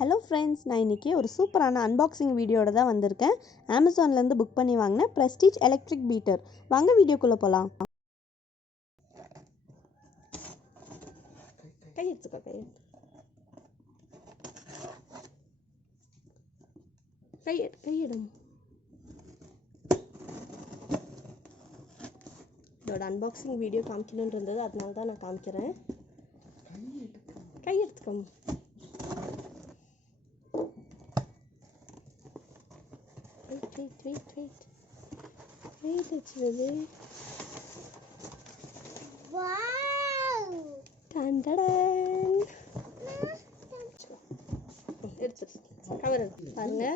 Hello friends, நான் இன்றைக்கி ஒரு சூப்பரான அன்பாக்சிங் வீடியோட தான் வந்திருக்கேன். அமேசான்லேருந்து புக் பண்ணி வாங்கினேன் ப்ரெஸ்டீஜ் எலக்ட்ரிக் பீட்டர். வாங்க வீடியோக்குள்ளே போகலாம். கையிடும். இதோட அன்பாக்சிங் வீடியோ காமிக்கணுன்னு இருந்தது, அதனால தான் நான் காமிக்கிறேன். கை எடுத்துக்கோங்க. Wait, it's really wow. Dun-dun-dun. பாருங்க,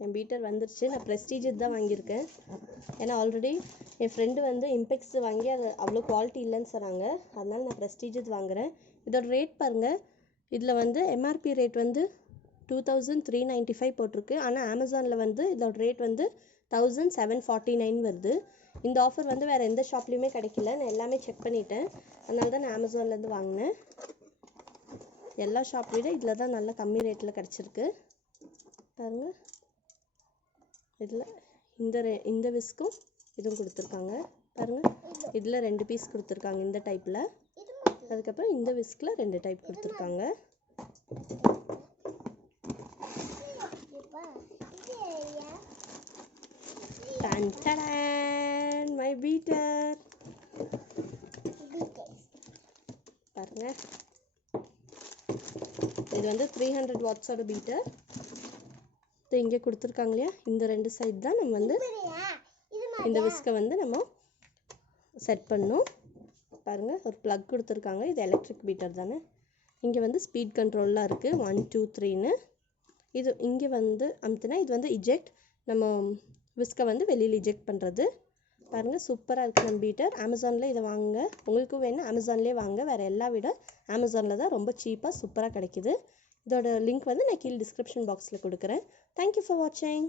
என் பீட்டர் வந்துருச்சு. நான் ப்ரெஸ்டீஜ் தான் வாங்கியிருக்கேன். ஏன்னா ஆல்ரெடி என் ஃப்ரெண்டு வந்து இம்பெக்ஸ் வாங்கி அது அவ்வளோ குவாலிட்டி இல்லைன்னு சொன்னாங்க. அதனால நான் ப்ரெஸ்டீஜ் வாங்குகிறேன். இதோட ரேட் பாருங்கள். இதில் வந்து எம்ஆர்பி ரேட் வந்து 2395 போட்டிருக்கு. ஆனால் அமேசானில் வந்து இதோட ரேட் வந்து 1749 வருது. இந்த ஆஃபர் வந்து வேறு எந்த ஷாப்லேயுமே கிடைக்கல. நான் எல்லாமே செக் பண்ணிட்டேன். அதனால தான் நான் அமேசான்லேருந்து வாங்கினேன். எல்லா ஷாப் விட இதில் தான் நல்ல கம்மி ரேட்டில் கிடச்சிருக்கு. பாருங்கள், இதில் இந்த விஸ்க்கும் இதுவும் கொடுத்துருக்காங்க. பாருங்கள், இதில் 2 பீஸ் கொடுத்துருக்காங்க இந்த டைப்பில். அதுக்கப்புறம் இந்த விஸ்கில் 2 டைப் கொடுத்துருக்காங்க. மை பீட்டர் பாருங்க. இது வந்து 300 வாட்ஸோட பீட்டர். இது இங்கே கொடுத்துருக்காங்க இல்லையா, இந்த 2 சைடு தான் நம்ம வந்து இந்த விஸ்கை வந்து நம்ம செட் பண்ணணும். பாருங்கள், ஒரு ப்ளக் கொடுத்துருக்காங்க. இது எலக்ட்ரிக் பீட்டர் தானே. இங்கே வந்து ஸ்பீட் கண்ட்ரோல்லாம் இருக்குது, 1 2 3ன்னு. இது இங்கே வந்து அமுத்துனா இது வந்து இஜெக்ட், நம்ம விஸ்கை வந்து வெளியில் இஜெக்ட் பண்ணுறது. பாருங்கள், சூப்பராக இருக்குது நம்ம பீட்டர். அமேசானில் இதை வாங்குங்க. உங்களுக்கும் வேணும் அமேசான்லேயே வாங்க. வேறு எல்லா விட அமேசானில் தான் ரொம்ப சீப்பாக சூப்பராக கிடைக்கிது. இதோட லிங்க் வந்து நான் கீழே டிஸ்கிரிப்ஷன் பாக்ஸில் கொடுக்குறேன். தேங்க்யூ ஃபார் வாட்சிங்.